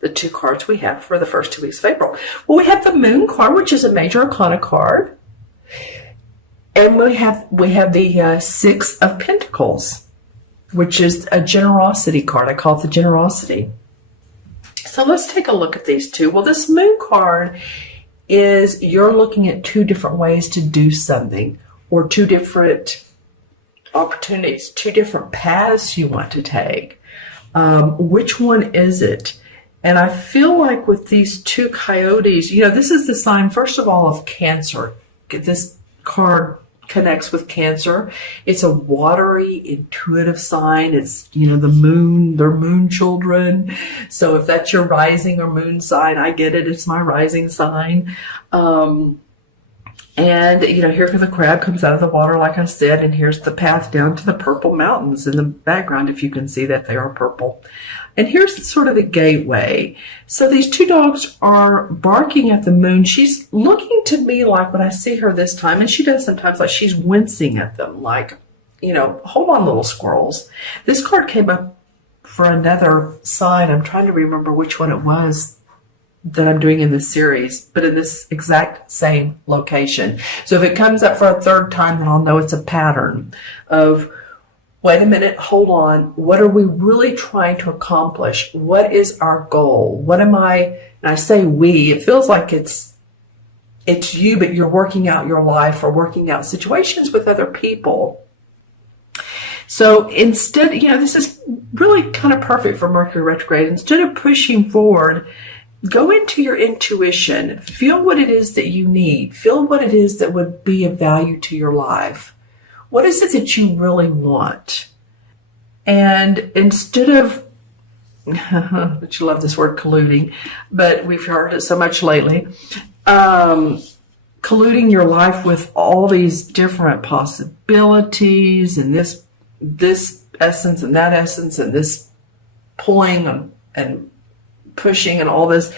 the two cards we have for the first 2 weeks of April. Well, we have the Moon card, which is a major arcana card. And we have the Six of Pentacles, which is a generosity card. I call it the generosity. So let's take a look at these two. Well, this Moon card is you're looking at two different ways to do something, or two different opportunities, two different paths you want to take. Which one is it? And I feel like with these two coyotes, this is the sign, first of all, of Cancer. This card connects with Cancer. It's a watery, intuitive sign. It's, the moon, they're moon children. So if that's your rising or moon sign, I get it. It's my rising sign. And, here the crab comes out of the water, like I said, and here's the path down to the purple mountains in the background, if you can see that they are purple. And here's sort of the gateway. So these two dogs are barking at the moon. She's looking to me like, when I see her this time, and she does sometimes, like she's wincing at them, like, hold on, little squirrels. This card came up for another sign. I'm trying to remember which one it was that I'm doing in this series, but in this exact same location. So if it comes up for a third time, then I'll know it's a pattern of, wait a minute, hold on. What are we really trying to accomplish? What is our goal? What am I, and I say we, it feels like it's you, but you're working out your life or working out situations with other people. So instead, this is really kind of perfect for Mercury retrograde. Instead of pushing forward, go into your intuition. Feel what it is that you need. Feel what it is that would be of value to your life. What is it that you really want? And instead of, but you love this word colluding, but we've heard it so much lately, colluding your life with all these different possibilities and this essence and that essence and this pulling and pushing and all this.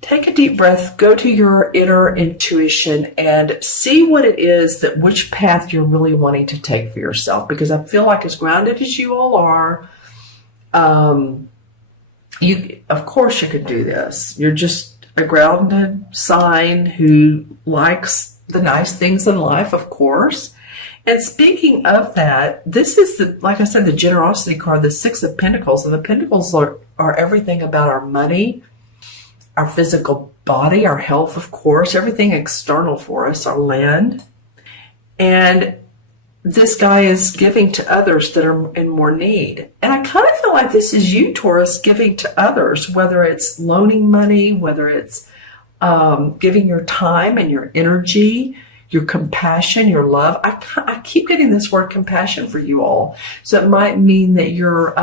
Take a deep breath, go to your inner intuition and see what it is which path you're really wanting to take for yourself. Because I feel like as grounded as you all are, of course you could do this. You're just a grounded sign who likes the nice things in life, of course. And speaking of that, this is like I said, the generosity card, the Six of Pentacles. And the Pentacles are everything about our money, our physical body, our health, of course, everything external for us, our land. And this guy is giving to others that are in more need. And I kind of feel like this is you, Taurus, giving to others, whether it's loaning money, whether it's giving your time and your energy, your compassion, your love. I keep getting this word compassion for you all. So it might mean that you're,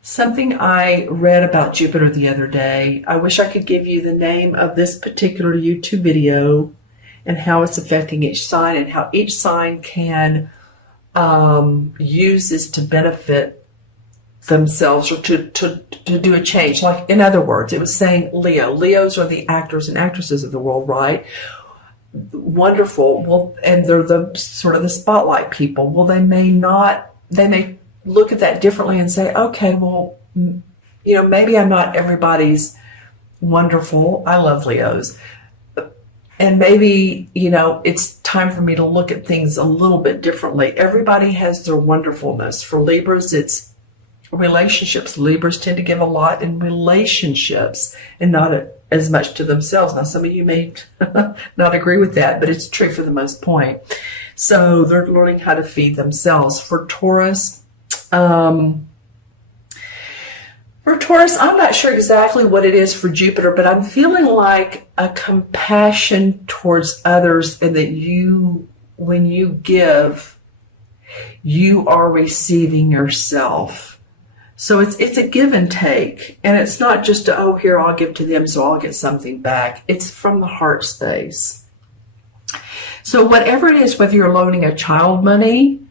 something I read about Jupiter the other day. I wish I could give you the name of this particular YouTube video and how it's affecting each sign and how each sign can use this to benefit themselves or to do a change. Like, in other words, it was saying Leo. Leos are the actors and actresses of the world, right? Wonderful. Well, and they're the sort of the spotlight people. Well, they may look at that differently and say, okay, well, maybe I'm not everybody's wonderful. I love Leos. And maybe, it's time for me to look at things a little bit differently. Everybody has their wonderfulness. For Libras, it's relationships. Libras tend to give a lot in relationships and not as much to themselves. Now, some of you may not agree with that, but it's true for the most point. So they're learning how to feed themselves. For Taurus, I'm not sure exactly what it is for Jupiter, but I'm feeling like a compassion towards others, and that when you give, you are receiving yourself. So it's a give and take, and it's not just here, I'll give to them so I'll get something back. It's from the heart space. So whatever it is, whether you're loaning a child money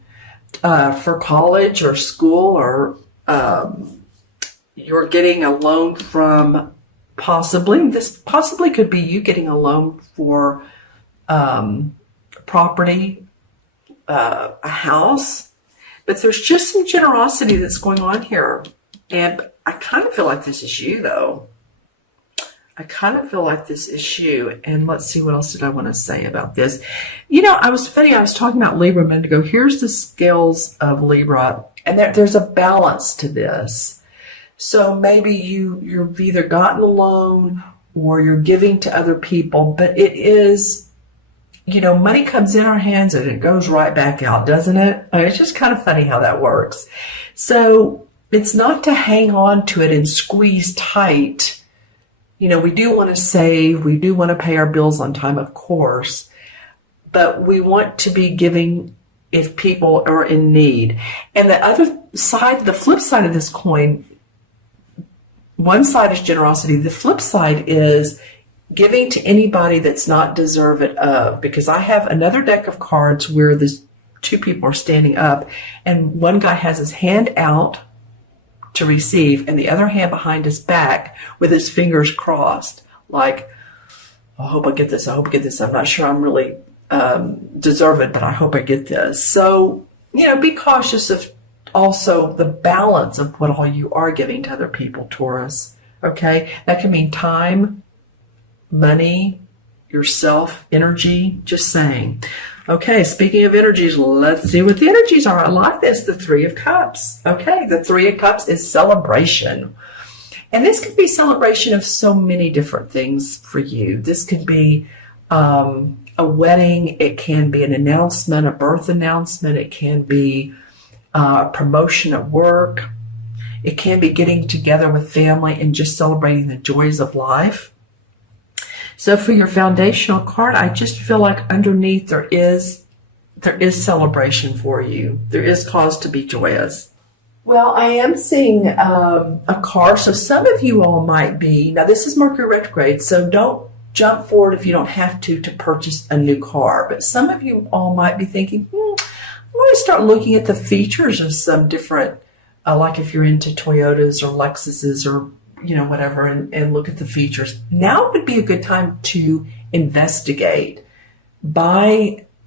for college or school, or you're getting a loan from this possibly could be you getting a loan for property, a house. But there's just some generosity that's going on here. And I kind of feel like this is you, though. I kind of feel like this is you. And let's see, what else did I want to say about this? You know, I was talking about Libra a minute ago. Here's the scales of Libra. And there's a balance to this. So maybe you've either gotten a loan or you're giving to other people. But it is, you know, money comes in our hands and it goes right back out, doesn't it? I mean, it's just kind of funny how that works. So it's not to hang on to it and squeeze tight. You know, we do want to save, we do want to pay our bills on time, of course, but we want to be giving if people are in need. And the other side, the flip side of this coin, one side is generosity. The flip side is giving to anybody that's not deserving of, because I have another deck of cards where there's two people are standing up and one guy has his hand out to receive and the other hand behind his back with his fingers crossed, like, I hope I get this, I hope I get this. I'm not sure I'm really deserve it, but I hope I get this. So, you know, be cautious of also the balance of what all you are giving to other people, Taurus. Okay, that can mean time, money, yourself, energy, just saying. Okay, speaking of energies, let's see what the energies are. I like this, the Three of Cups. Okay, the Three of Cups is celebration. And this could be celebration of so many different things for you. This could be a wedding. It can be an announcement, a birth announcement. It can be a promotion at work. It can be getting together with family and just celebrating the joys of life. So for your foundational card, I just feel like underneath there is celebration for you. There is cause to be joyous. Well, I am seeing a car. So some of you all might be, now this is Mercury retrograde, so don't jump forward if you don't have to purchase a new car. But some of you all might be thinking, I'm going to start looking at the features of some different, like if you're into Toyotas or Lexuses or you know, whatever, and look at the features. Now would be a good time to investigate.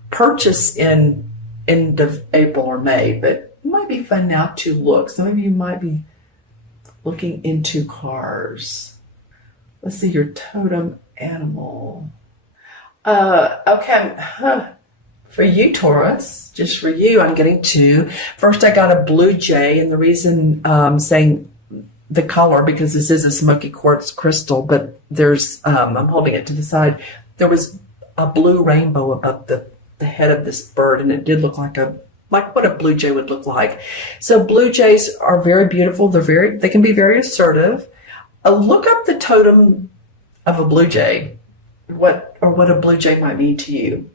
Purchase in end of April or May, but it might be fun now to look. Some of you might be looking into cars. Let's see, your totem animal. Okay, for you, Taurus, just for you, I'm getting two. First, I got a blue jay, and the reason I'm saying the color, because this is a smoky quartz crystal, but there's, I'm holding it to the side. There was a blue rainbow above the head of this bird, and it did look like what a blue jay would look like. So blue jays are very beautiful. They can be very assertive. Look up the totem of a blue jay, what a blue jay might mean to you.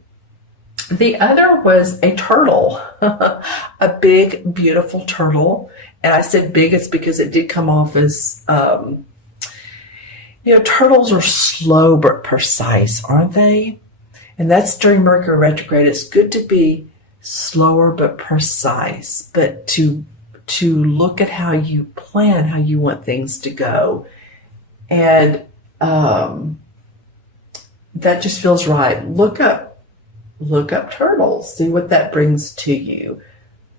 The other was a turtle, a big, beautiful turtle. And I said big, it's because it did come off as, you know, turtles are slow but precise, aren't they? And that's during Mercury retrograde. It's good to be slower but precise, but to look at how you plan, how you want things to go. And that just feels right. Look up turtles, see what that brings to you.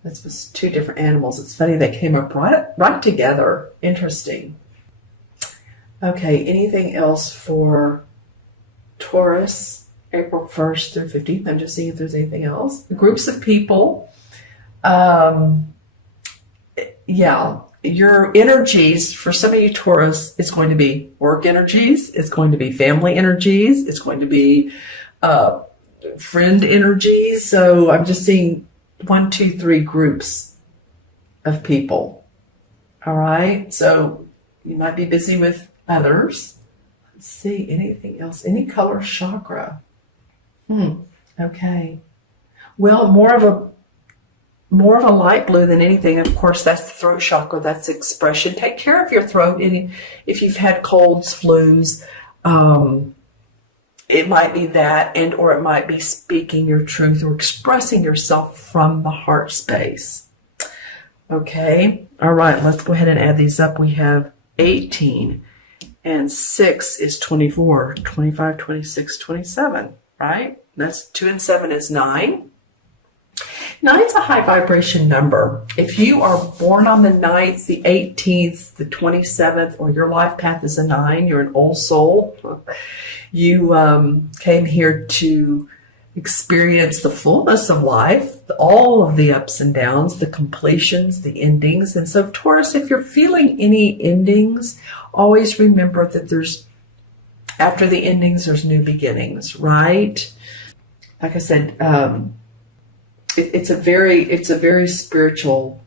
This was two different animals. It's funny they came up right together. Interesting. Okay, anything else for Taurus, April 1st through 15th? I'm just seeing if there's anything else. Groups of people. Yeah, your energies, for some of you Taurus, it's going to be work energies. It's going to be family energies. It's going to be friend energies. So I'm just seeing 1, 2, 3 groups of people. All right. So you might be busy with others. Let's see, anything else? Any color chakra? Okay. Well, more of a light blue than anything. Of course, that's the throat chakra. That's expression. Take care of your throat. If you've had colds, flus, it might be that, or it might be speaking your truth or expressing yourself from the heart space. Okay. All right. Let's go ahead and add these up. We have 18 and 6 is 24, 25, 26, 27, right? That's 2 and 7 is 9. Nine's a high vibration number. If you are born on the 9th, the 18th, the 27th, or your life path is a 9, you're an old soul. You came here to experience the fullness of life, all of the ups and downs, the completions, the endings. And so, Taurus, if you're feeling any endings, always remember that after the endings, there's new beginnings, right? Like I said, it's a very spiritual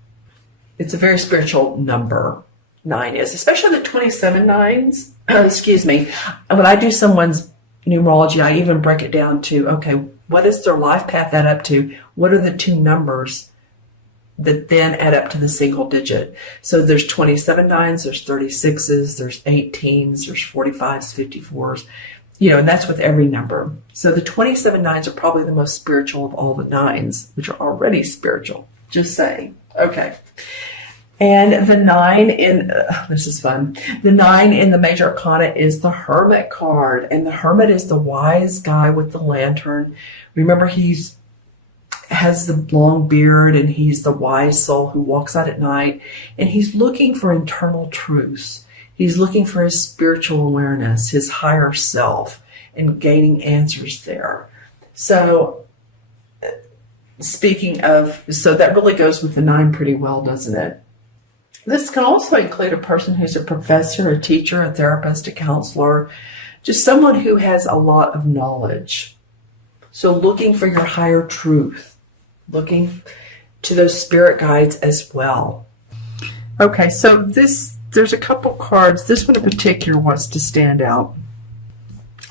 number. 9 is, especially the 27 nines. Excuse me. When I do someone's numerology, I even break it down to, okay, what is their life path add up to? What are the two numbers that then add up to the single digit? So there's 27 nines, there's 36s, there's 18s, there's 45s, 54s, and that's with every number. So the 27 nines are probably the most spiritual of all the nines, which are already spiritual. Just saying. Okay. And the 9 this is fun. The 9 in the major arcana is the Hermit card. And the Hermit is the wise guy with the lantern. Remember, has the long beard, and he's the wise soul who walks out at night, and he's looking for internal truths. He's looking for his spiritual awareness, his higher self, and gaining answers there. So so that really goes with the 9 pretty well, doesn't it? This can also include a person who's a professor, a teacher, a therapist, a counselor, just someone who has a lot of knowledge. So looking for your higher truth, looking to those spirit guides as well. Okay, so there's a couple cards. This one in particular wants to stand out.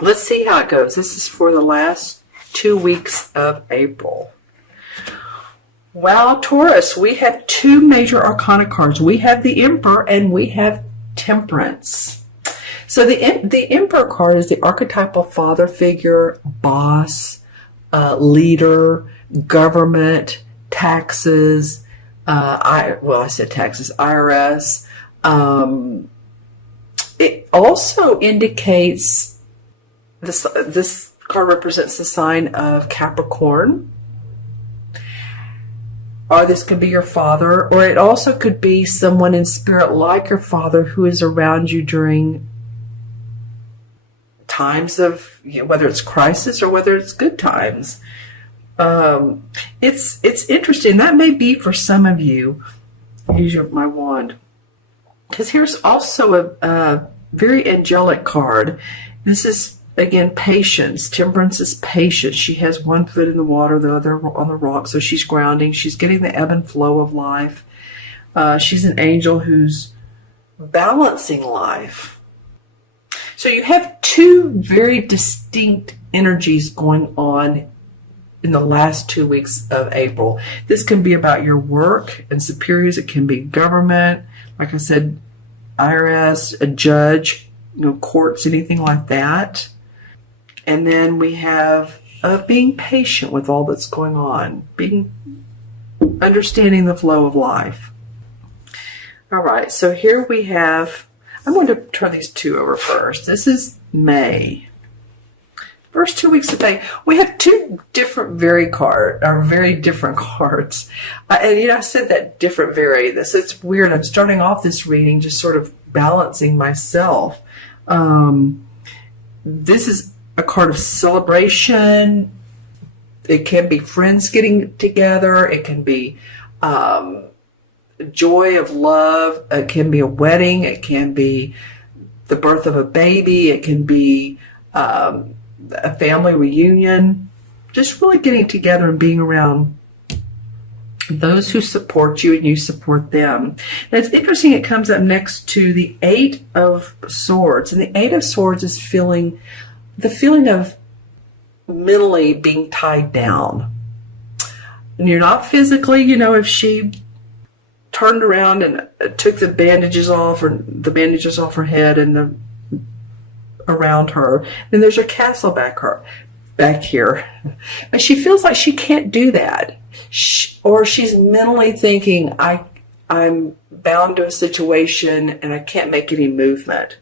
Let's see how it goes. This is for the last 2 weeks of April. Wow, Taurus, we have 2 major arcana cards. We have the Emperor and we have Temperance. So the Emperor card is the archetypal father figure, boss, leader, government, taxes. I said taxes, IRS. It also indicates this card represents the sign of Capricorn. Or this could be your father, or it also could be someone in spirit like your father who is around you during times of, whether it's crisis or whether it's good times. It's interesting. That may be for some of you. Use my wand. Because here's also a very angelic card. This is, again, patience. Temperance is patience. She has one foot in the water, the other on the rock, so she's grounding. She's getting the ebb and flow of life. She's an angel who's balancing life. So you have 2 very distinct energies going on in the last 2 weeks of April. This can be about your work and superiors. It can be government, like I said, IRS, a judge, courts, anything like that. And then we have being patient with all that's going on, understanding the flow of life. All right, so here we have, I'm going to turn these 2 over first. This is May. First 2 weeks of May, we have 2 different very different cards. And I said that different very. It's weird. I'm starting off this reading just sort of balancing myself. This is a card of celebration. It can be friends getting together. It can be joy of love. It can be a wedding. It can be the birth of a baby. It can be a family reunion. Just really getting together and being around those who support you and you support them. Now, it's interesting, it comes up next to the 8 of Swords. And the 8 of Swords is the feeling of mentally being tied down. And you're not physically, if she turned around and took the bandages off her head and around her, then there's her castle back here. But she feels like she can't do that. Or she's mentally thinking, I'm bound to a situation and I can't make any movement.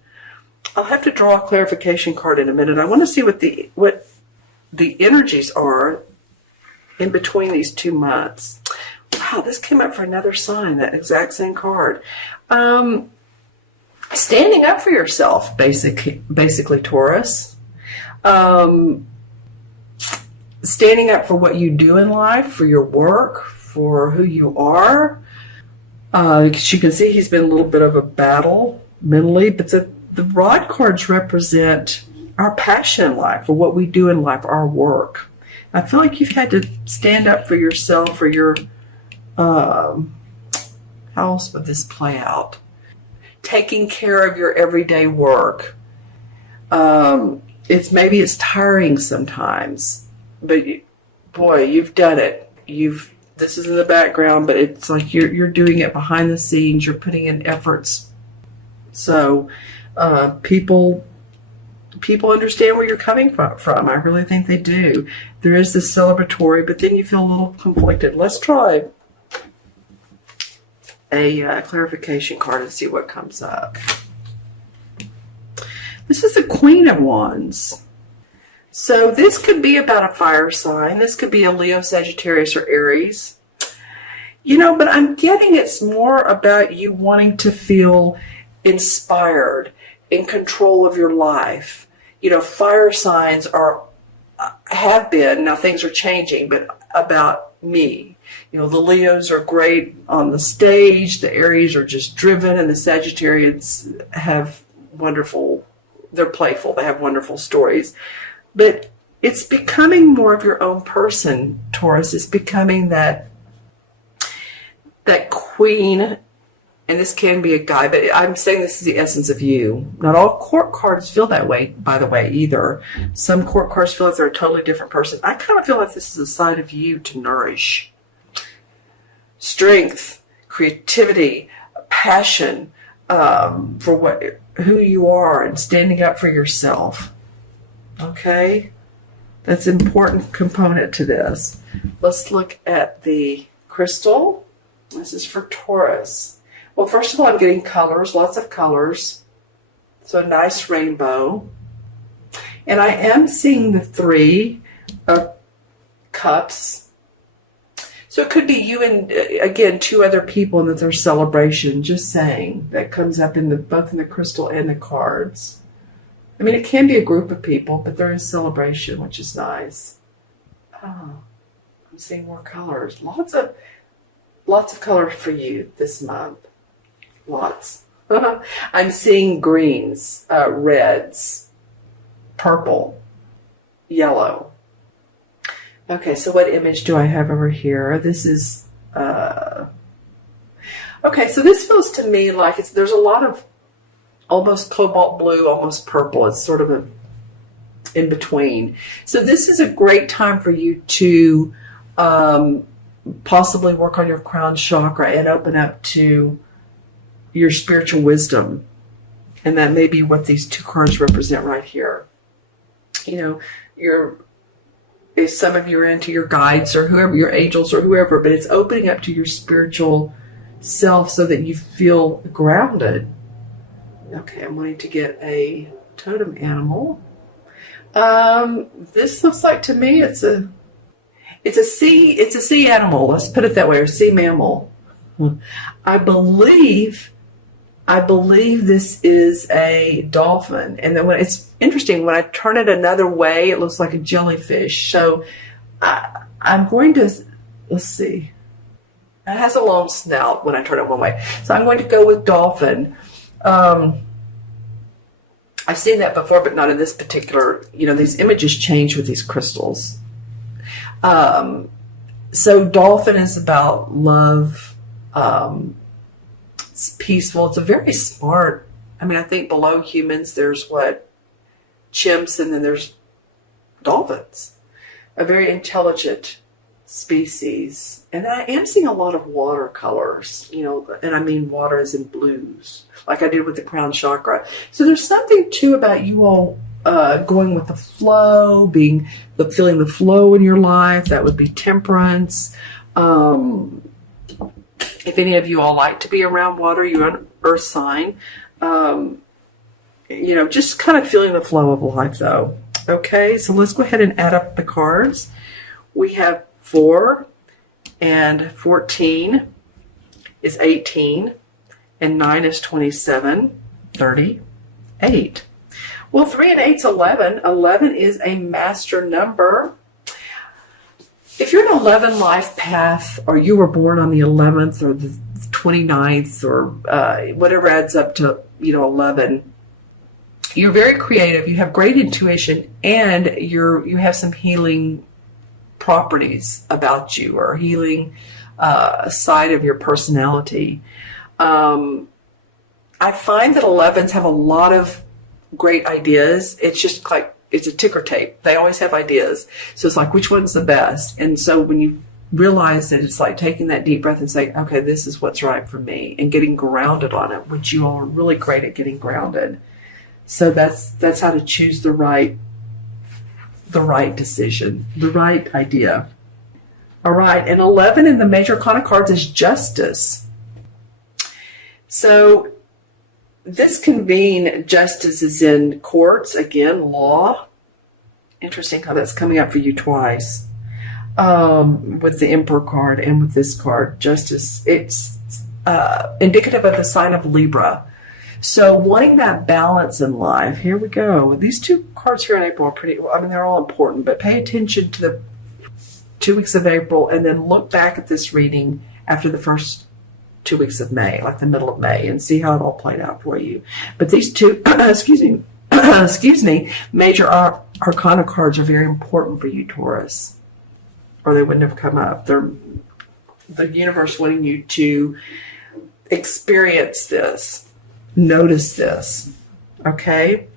I'll have to draw a clarification card in a minute. I want to see what the energies are in between these 2 months. Wow, this came up for another sign, that exact same card. Standing up for yourself, basically Taurus. Standing up for what you do in life, for your work, for who you are. Because you can see he's been a little bit of a battle mentally, but the rod cards represent our passion in life, for what we do in life, our work. I feel like you've had to stand up for yourself, for your, how else would this play out? Taking care of your everyday work. Maybe it's tiring sometimes, but boy, you've done it. This is in the background, but it's like you're doing it behind the scenes. You're putting in efforts. So people understand where you're coming from. I really think they do. There is this celebratory, but then you feel a little conflicted. Let's try a clarification card and see what comes up. This is the Queen of Wands. So this could be about a fire sign. This could be a Leo, Sagittarius, or Aries. But I'm getting it's more about you wanting to feel inspired, in control of your life. Fire signs have been, now things are changing, but about me. The Leos are great on the stage, the Aries are just driven, and the Sagittarians have they're playful, they have wonderful stories. But it's becoming more of your own person, Taurus. It's becoming that queen, and this can be a guy, but I'm saying this is the essence of you. Not all court cards feel that way, by the way, either. Some court cards feel like they're a totally different person. I kind of feel like this is a side of you to nourish. Strength, creativity, passion for who you are, and standing up for yourself. Okay? That's an important component to this. Let's look at the crystal. This is for Taurus. Well, first of all, I'm getting colors, lots of colors. So a nice rainbow. And I am seeing the 3 of Cups. So it could be you and, again, 2 other people, and that there's celebration. Just saying. That comes up both in the crystal and the cards. I mean, it can be a group of people, but there is celebration, which is nice. Oh, I'm seeing more colors. Lots of colors for you this month. Lots. I'm seeing greens, reds, purple, yellow. Okay, so what image do I have over here? This is, okay, so this feels to me like there's a lot of almost cobalt blue, almost purple. It's sort of in between. So this is a great time for you to possibly work on your crown chakra and open up to your spiritual wisdom. And that may be what these 2 cards represent right here. If some of you are into your guides or whoever, your angels or whoever, but it's opening up to your spiritual self so that you feel grounded. Okay, I'm wanting to get a totem animal. This looks like to me it's a sea animal. Let's put it that way, or sea mammal. I believe this is a dolphin. And then it's interesting, when I turn it another way, it looks like a jellyfish. So I'm going to, let's see. It has a long snout when I turn it one way. So I'm going to go with dolphin. I've seen that before, but not in this particular, these images change with these crystals. So dolphin is about love. It's peaceful. It's a very smart, I think below humans, there's chimps, and then there's dolphins. A very intelligent species. And I am seeing a lot of watercolors, and I mean water as in blues, like I did with the crown chakra. So there's something too about you all going with the flow, feeling the flow in your life. That would be temperance. If any of you all like to be around water, you're an earth sign. Just kind of feeling the flow of life though. Okay, so let's go ahead and add up the cards. We have 4 and 14 is 18, and 9 is 27, 38. Well, 3 and 8 is 11. 11 is a master number. If you're an 11 life path, or you were born on the 11th or the 29th, or whatever adds up to 11, you're very creative. You have great intuition, and you have some healing properties about you, or healing side of your personality. I find that 11s have a lot of great ideas. It's just like, it's a ticker tape. They always have ideas. So it's like, which one's the best? And so when you realize that, it's like taking that deep breath and saying, okay, this is what's right for me, and getting grounded on it, which you all are really great at getting grounded. So that's how to choose the right decision, the right idea. All right, and 11 in the major arcana cards is justice. So this can mean justice is in courts, again, law. Interesting how that's coming up for you twice. With the Emperor card and with this card, justice. It's indicative of the sign of Libra. So wanting that balance in life, here we go. These two cards here in April are pretty, they're all important, but pay attention to the 2 weeks of April, and then look back at this reading after the first 2 weeks of May, like the middle of May, and see how it all played out for you. But these two, excuse me, major arcana cards are very important for you, Taurus, or they wouldn't have come up. They're the universe wanting you to experience this, notice this, okay?